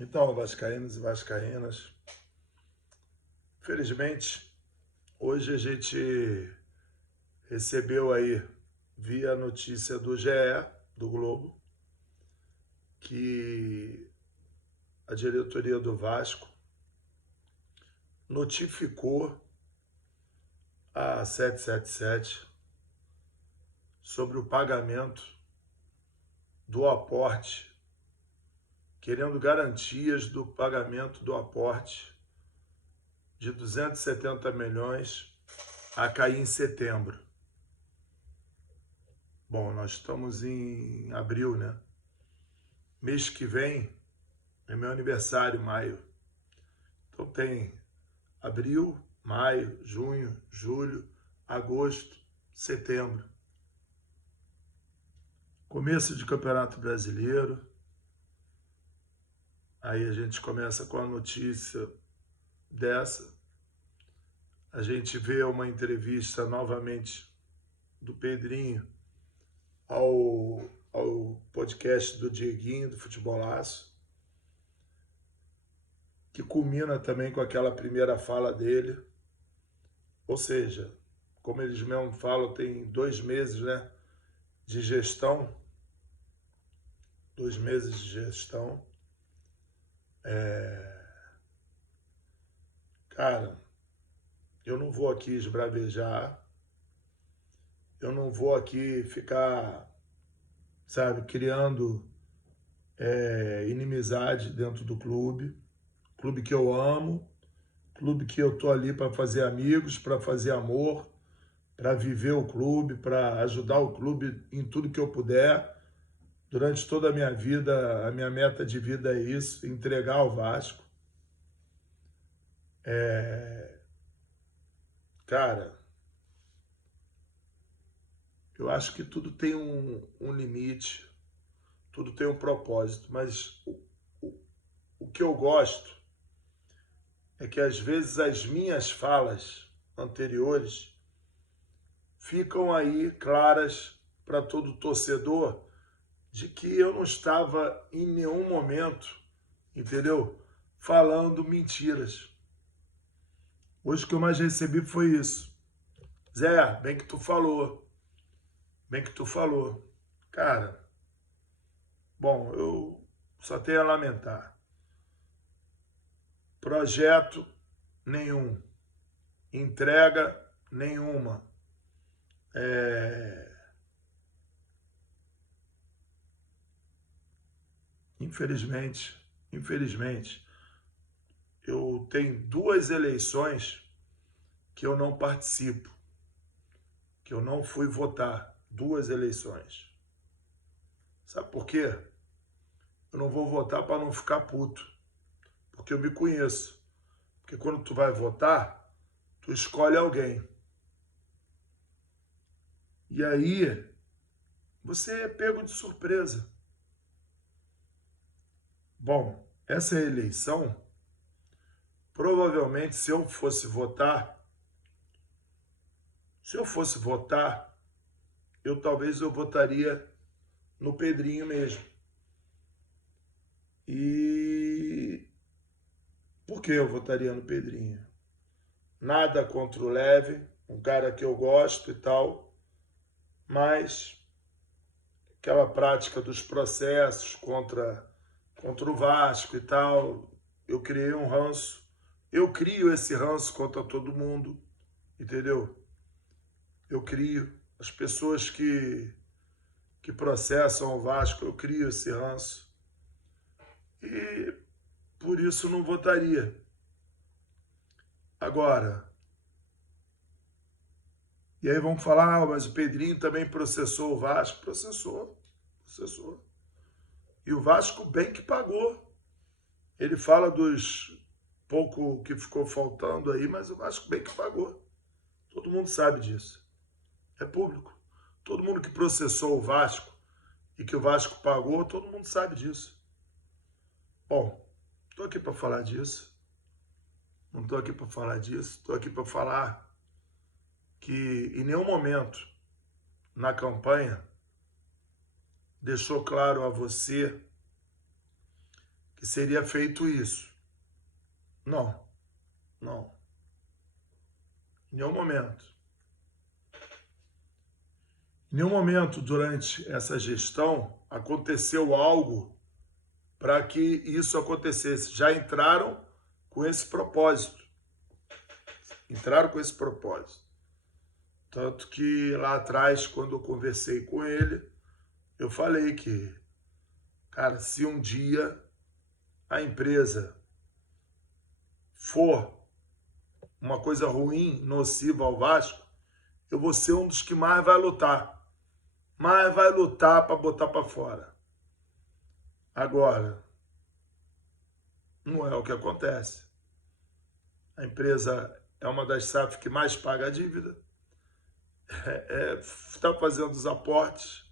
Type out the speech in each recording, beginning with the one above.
Então, vascaínos e vascaínas, felizmente, hoje a gente recebeu aí, via notícia do GE, do Globo, que a diretoria do Vasco notificou a 777 sobre o pagamento do aporte, querendo garantias do pagamento do aporte de 270 milhões a cair em setembro. Bom, nós estamos em abril, né? Mês que vem é meu aniversário, maio. Então tem abril, maio, junho, julho, agosto, setembro. Começo de Campeonato Brasileiro. Aí a gente começa com a notícia dessa. A gente vê uma entrevista novamente do Pedrinho ao podcast do Dieguinho, do Futebolaço, que culmina também com aquela primeira fala dele. Ou seja, como eles mesmos falam, tem 2 meses, né, de gestão, 2 meses de gestão. Cara, eu não vou aqui esbravejar, eu não vou aqui ficar, sabe, criando inimizade dentro do clube que eu amo, clube que eu tô ali para fazer amigos, para fazer amor, para viver o clube, para ajudar o clube em tudo que eu puder. Durante toda a minha vida, a minha meta de vida é isso, entregar ao Vasco. Cara, eu acho que tudo tem um limite, tudo tem um propósito, mas o que eu gosto é que às vezes as minhas falas anteriores ficam aí claras para todo torcedor de que eu não estava em nenhum momento, entendeu? Falando mentiras. Hoje o que eu mais recebi foi isso. Zé, bem que tu falou. Bem que tu falou. Cara, bom, eu só tenho a lamentar. Projeto nenhum. Entrega nenhuma. Infelizmente, eu tenho 2 eleições que eu não participo, que eu não fui votar. 2 eleições. Sabe por quê? Eu não vou votar para não ficar puto, porque eu me conheço. Porque quando tu vai votar, tu escolhe alguém. E aí, você é pego de surpresa. Bom, essa eleição, provavelmente, se eu fosse votar, talvez eu votaria no Pedrinho mesmo. E por que eu votaria no Pedrinho? Nada contra o Leve, um cara que eu gosto e tal, mas aquela prática dos processos contra o Vasco e tal, eu criei um ranço. Eu crio esse ranço contra todo mundo, entendeu? Eu crio. As pessoas que processam o Vasco, eu crio esse ranço. E por isso não votaria. Agora, e aí vão falar, mas o Pedrinho também processou o Vasco. Processou. E o Vasco bem que pagou. Ele fala dos pouco que ficou faltando aí, mas o Vasco bem que pagou. Todo mundo sabe disso. É público. Todo mundo que processou o Vasco e que o Vasco pagou, todo mundo sabe disso. Bom, estou aqui para falar disso. Não estou aqui para falar disso. Estou aqui para falar que em nenhum momento na campanha deixou claro a você que seria feito isso. Não, não. Em nenhum momento. Em nenhum momento durante essa gestão aconteceu algo para que isso acontecesse. Já entraram com esse propósito. Entraram com esse propósito. Tanto que lá atrás, quando eu conversei com ele, eu falei que, cara, se um dia a empresa for uma coisa ruim, nociva ao Vasco, eu vou ser um dos que mais vai lutar. Mais vai lutar para botar para fora. Agora, não é o que acontece. A empresa é uma das SAF que mais paga a dívida. Está fazendo os aportes.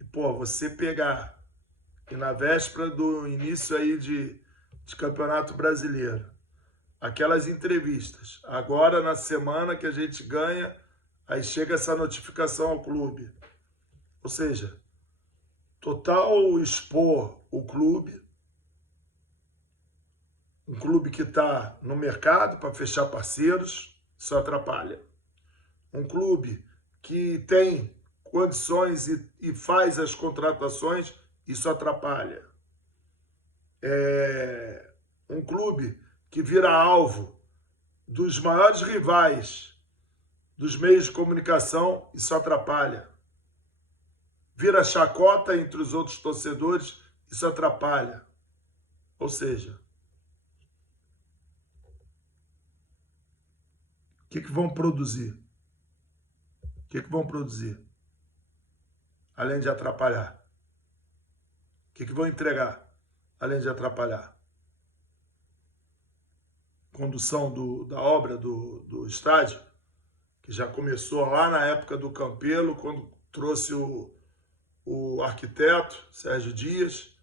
E, pô, você pegar, e na véspera do início aí de Campeonato Brasileiro, aquelas entrevistas, agora na semana que a gente ganha, aí chega essa notificação ao clube. Ou seja, total expor o clube, um clube que está no mercado para fechar parceiros, isso atrapalha. Um clube que tem condições e faz as contratações, isso atrapalha. Um clube que vira alvo dos maiores rivais dos meios de comunicação, isso atrapalha. Vira chacota entre os outros torcedores, isso atrapalha. Ou seja, o que vão produzir? O que vão produzir? Além de atrapalhar. O que vão entregar? Além de atrapalhar. Condução da obra do estádio, que já começou lá na época do Campelo, quando trouxe o arquiteto, Sérgio Dias.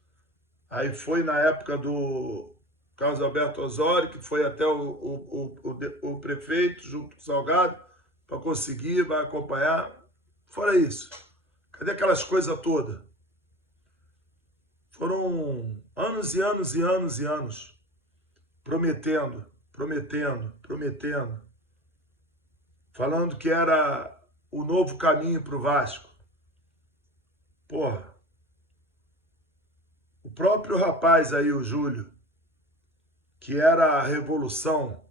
Aí foi na época do Carlos Alberto Osório, que foi até o prefeito, junto com o Salgado, para conseguir, vai acompanhar. Fora isso, cadê aquelas coisas todas? Foram anos e anos e anos e anos prometendo, falando que era o novo caminho para o Vasco. Porra, o próprio rapaz aí, o Júlio, que era a revolução,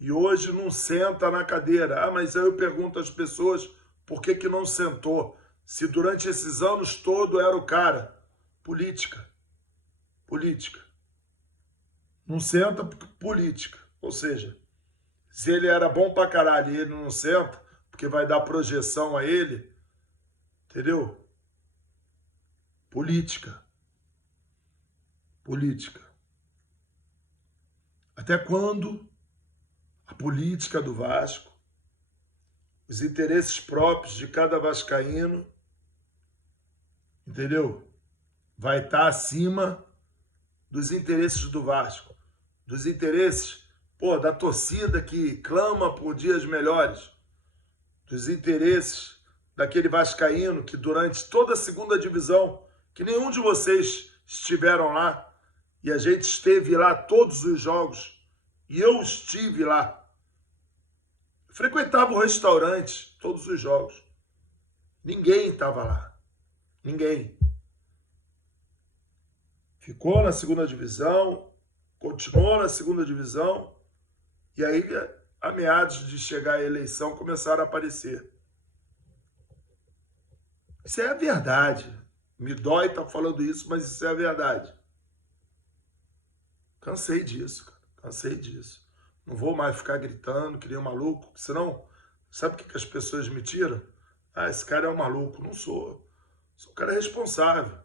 e hoje não senta na cadeira. Ah, mas aí eu pergunto às pessoas por que não sentou, se durante esses anos todo era o cara. Política. Não senta porque política. Ou seja, se ele era bom pra caralho e ele não senta, porque vai dar projeção a ele, entendeu? Política. Até quando a política do Vasco, os interesses próprios de cada vascaíno, entendeu? Vai estar acima dos interesses do Vasco, dos interesses, pô, da torcida que clama por dias melhores, dos interesses daquele vascaíno que durante toda a segunda divisão, que nenhum de vocês estiveram lá, e a gente esteve lá todos os jogos, e eu estive lá. Frequentava o restaurante todos os jogos. Ninguém estava lá. Ninguém. Ficou na segunda divisão, continuou na segunda divisão, e aí, a meados de chegar a eleição, começaram a aparecer. Isso é a verdade. Me dói estar falando isso, mas isso é a verdade. Cansei disso, cara. Cansei disso. Não vou mais ficar gritando que nem um maluco, senão, sabe o que as pessoas me tiram? Ah, esse cara é um maluco. Não sou. Sou um cara responsável.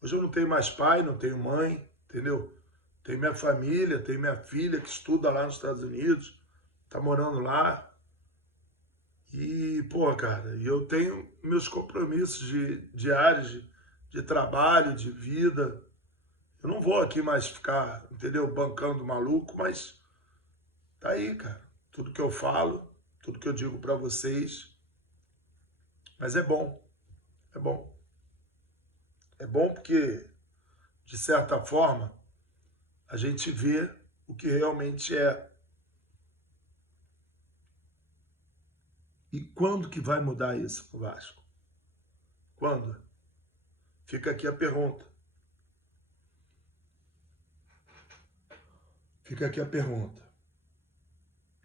Hoje eu não tenho mais pai, não tenho mãe, entendeu? Tenho minha família, tenho minha filha que estuda lá nos Estados Unidos, tá morando lá. E, pô, cara, eu tenho meus compromissos diários de trabalho, de vida. Eu não vou aqui mais ficar, entendeu, bancando maluco, mas tá aí, cara. Tudo que eu falo, tudo que eu digo pra vocês. Mas é bom. É bom. É bom porque de certa forma, a gente vê o que realmente é. E quando que vai mudar isso pro Vasco? Quando? Fica aqui a pergunta. Fica aqui a pergunta.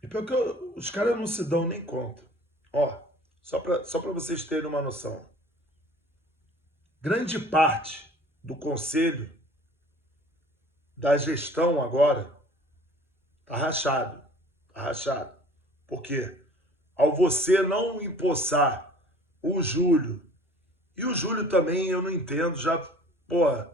E porque os caras não se dão nem conta. Ó, só para vocês terem uma noção. Grande parte do conselho, da gestão agora, tá rachado. Tá rachado. Por quê? Ao você não empossar o Júlio, e o Júlio também eu não entendo, já, porra,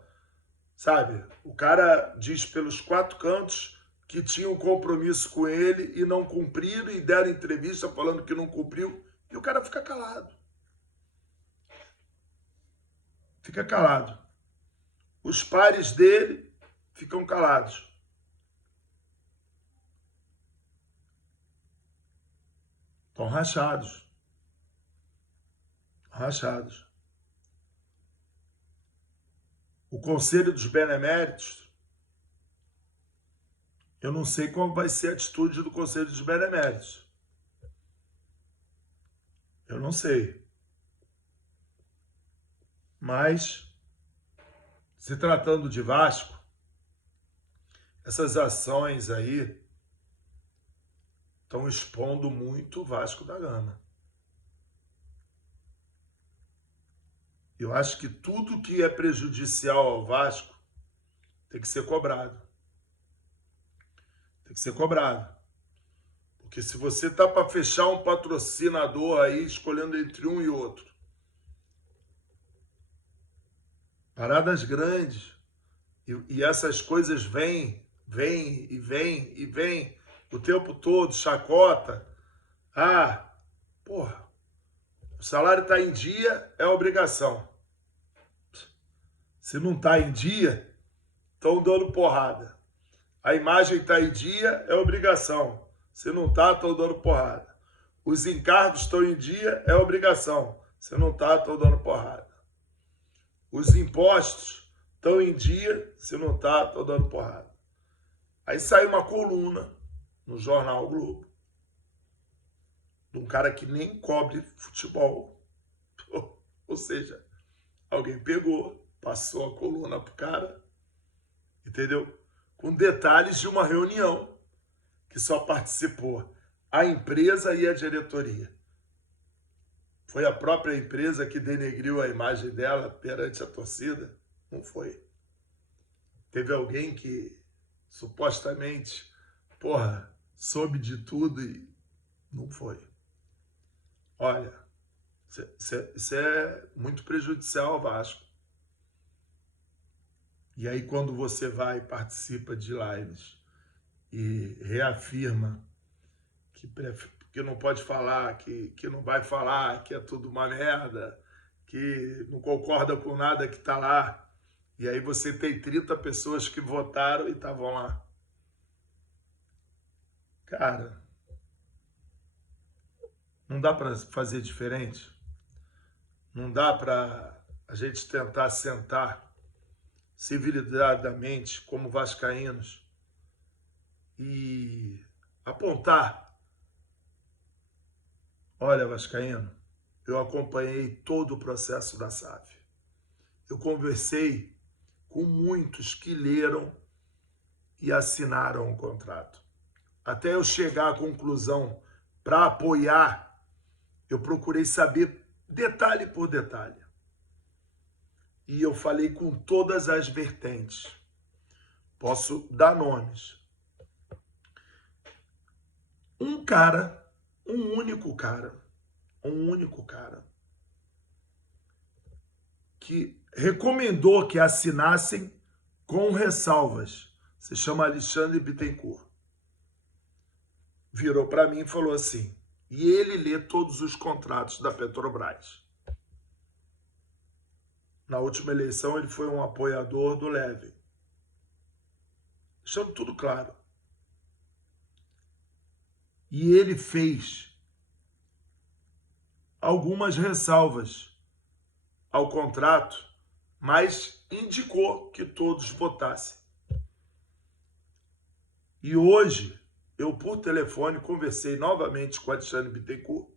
sabe? O cara diz pelos quatro cantos que tinha um compromisso com ele e não cumpriram e deram entrevista falando que não cumpriu, e o cara fica calado. Fica calado. Os pares dele ficam calados. Estão rachados. Rachados. O Conselho dos Beneméritos, eu não sei qual vai ser a atitude do Conselho dos Beneméritos. Eu não sei. Mas, se tratando de Vasco, essas ações aí estão expondo muito o Vasco da Gama. Eu acho que tudo que é prejudicial ao Vasco tem que ser cobrado. Tem que ser cobrado. Porque se você tá para fechar um patrocinador aí, escolhendo entre um e outro, paradas grandes, e essas coisas vêm o tempo todo, chacota. Ah, porra, o salário está em dia, é obrigação. Se não está em dia, estão dando porrada. A imagem está em dia, é obrigação. Se não está, estão dando porrada. Os encargos estão em dia, é obrigação. Se não está, estão dando porrada. Os impostos estão em dia, se não está, estão dando porrada. Aí sai uma coluna no jornal Globo de um cara que nem cobre futebol. Ou seja, alguém pegou, passou a coluna pro cara, entendeu? Com detalhes de uma reunião que só participou a empresa e a diretoria. Foi a própria empresa que denegriu a imagem dela perante a torcida? Não foi. Teve alguém que supostamente, porra, soube de tudo e não foi. Olha, isso é muito prejudicial ao Vasco. E aí quando você vai e participa de lives e reafirma que não pode falar, que não vai falar, que é tudo uma merda, que não concorda com nada que está lá, e aí você tem 30 pessoas que votaram e estavam lá. Cara, não dá para fazer diferente? Não dá para a gente tentar sentar civilizadamente como vascaínos e apontar: olha, vascaíno, eu acompanhei todo o processo da SAF. Eu conversei com muitos que leram e assinaram o contrato. Até eu chegar à conclusão para apoiar, eu procurei saber detalhe por detalhe. E eu falei com todas as vertentes. Posso dar nomes. Um único cara, que recomendou que assinassem com ressalvas, se chama Alexandre Bittencourt. Virou para mim e falou assim, e ele lê todos os contratos da Petrobras. Na última eleição ele foi um apoiador do Levy. Deixando tudo claro. E ele fez algumas ressalvas ao contrato, mas indicou que todos votassem. E hoje, eu por telefone conversei novamente com a Alexandre Bittencourt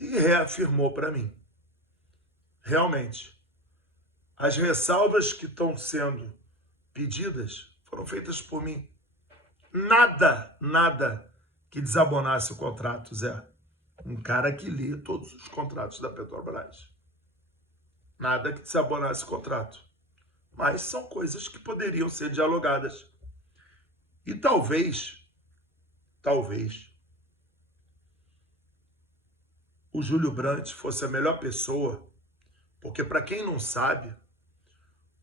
e reafirmou para mim, realmente, as ressalvas que estão sendo pedidas foram feitas por mim. Nada que desabonasse o contrato, Zé. Um cara que lê todos os contratos da Petrobras. Nada que desabonasse o contrato. Mas são coisas que poderiam ser dialogadas. E talvez, o Júlio Brandt fosse a melhor pessoa, porque para quem não sabe,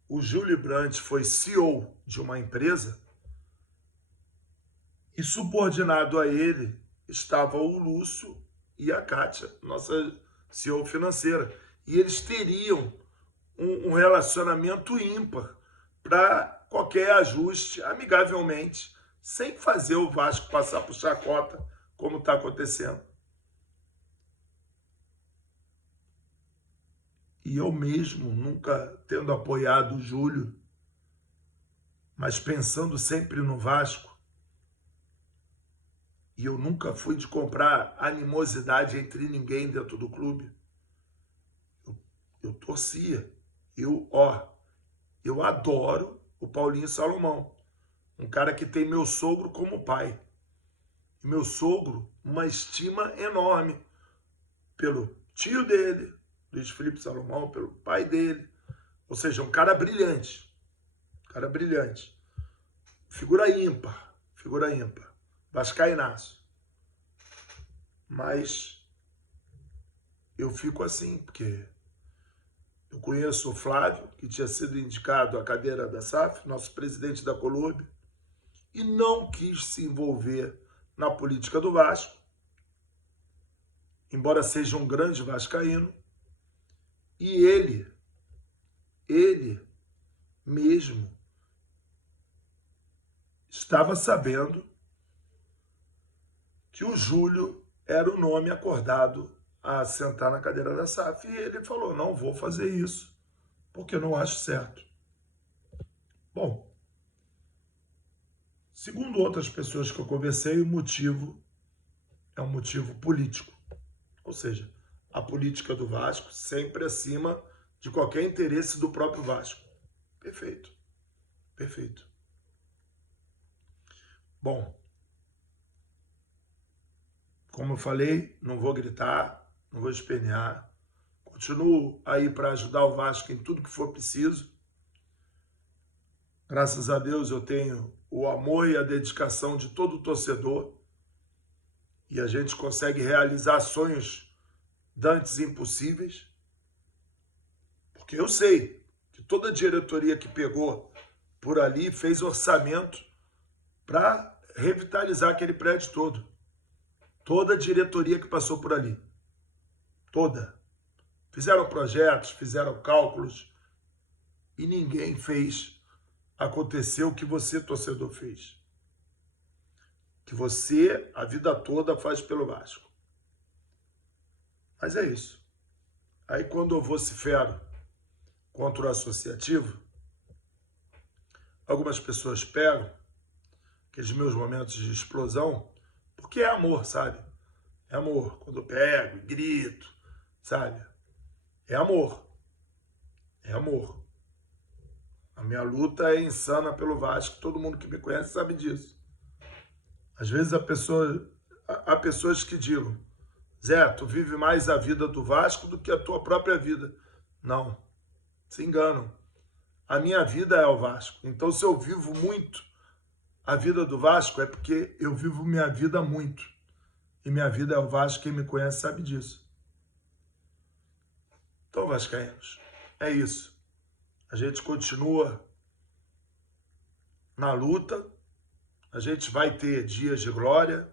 o Júlio Brandt foi CEO de uma empresa e subordinado a ele estava o Lúcio e a Kátia, nossa CEO financeira. E eles teriam um relacionamento ímpar para qualquer ajuste, amigavelmente, sem fazer o Vasco passar por chacota, como está acontecendo. E eu mesmo, nunca tendo apoiado o Júlio, mas pensando sempre no Vasco, e eu nunca fui de comprar animosidade entre ninguém dentro do clube, eu torcia. Eu adoro o Paulinho Salomão, um cara que tem meu sogro como pai. E meu sogro, uma estima enorme pelo tio dele, Luiz Felipe Salomão, pelo pai dele. Ou seja, um cara brilhante. Cara brilhante. Figura ímpar. Vascaínaço. Mas eu fico assim, porque eu conheço o Flávio, que tinha sido indicado à cadeira da SAF, nosso presidente da Colômbia, e não quis se envolver na política do Vasco, embora seja um grande vascaíno, e ele mesmo estava sabendo que o Júlio era o nome acordado a sentar na cadeira da SAF, e ele falou, não vou fazer isso, porque eu não acho certo. Bom, segundo outras pessoas que eu conversei, o motivo é um motivo político. Ou seja, a política do Vasco sempre acima de qualquer interesse do próprio Vasco. Perfeito. Bom, como eu falei, não vou gritar, não vou espernear. Continuo aí para ajudar o Vasco em tudo que for preciso. Graças a Deus eu tenho o amor e a dedicação de todo torcedor. E a gente consegue realizar sonhos dantes impossíveis. Porque eu sei que toda a diretoria que pegou por ali fez orçamento para revitalizar aquele prédio todo. Toda a diretoria que passou por ali. Toda. Fizeram projetos, fizeram cálculos e ninguém fez acontecer o que você, torcedor, fez. Que você, a vida toda, faz pelo Vasco. Mas é isso. Aí quando eu vocifero contra o associativo, algumas pessoas pegam aqueles meus momentos de explosão, porque é amor, sabe? É amor. Quando eu pego e grito, sabe? É amor. A minha luta é insana pelo Vasco, todo mundo que me conhece sabe disso. Às vezes há pessoas que digam, Zé, tu vive mais a vida do Vasco do que a tua própria vida. Não, se enganam. A minha vida é o Vasco. Então, se eu vivo muito a vida do Vasco, é porque eu vivo minha vida muito. E minha vida é o Vasco, quem me conhece sabe disso. Então, vascaínos, é isso. A gente continua na luta, a gente vai ter dias de glória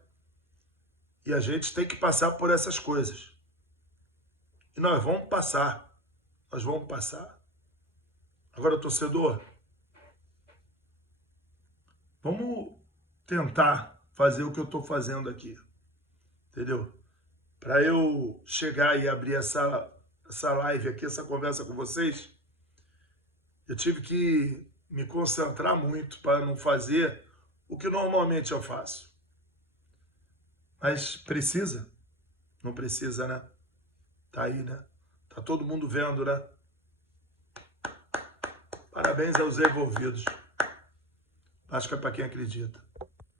e a gente tem que passar por essas coisas. E nós vamos passar. Agora, torcedor, vamos tentar fazer o que eu estou fazendo aqui, entendeu? Para eu chegar e abrir essa live aqui, essa conversa com vocês, Eu tive que me concentrar muito para não fazer o que normalmente eu faço. Mas precisa? Não precisa, né? Tá aí, né? Tá todo mundo vendo, né? Parabéns aos envolvidos. Acho que é para quem acredita.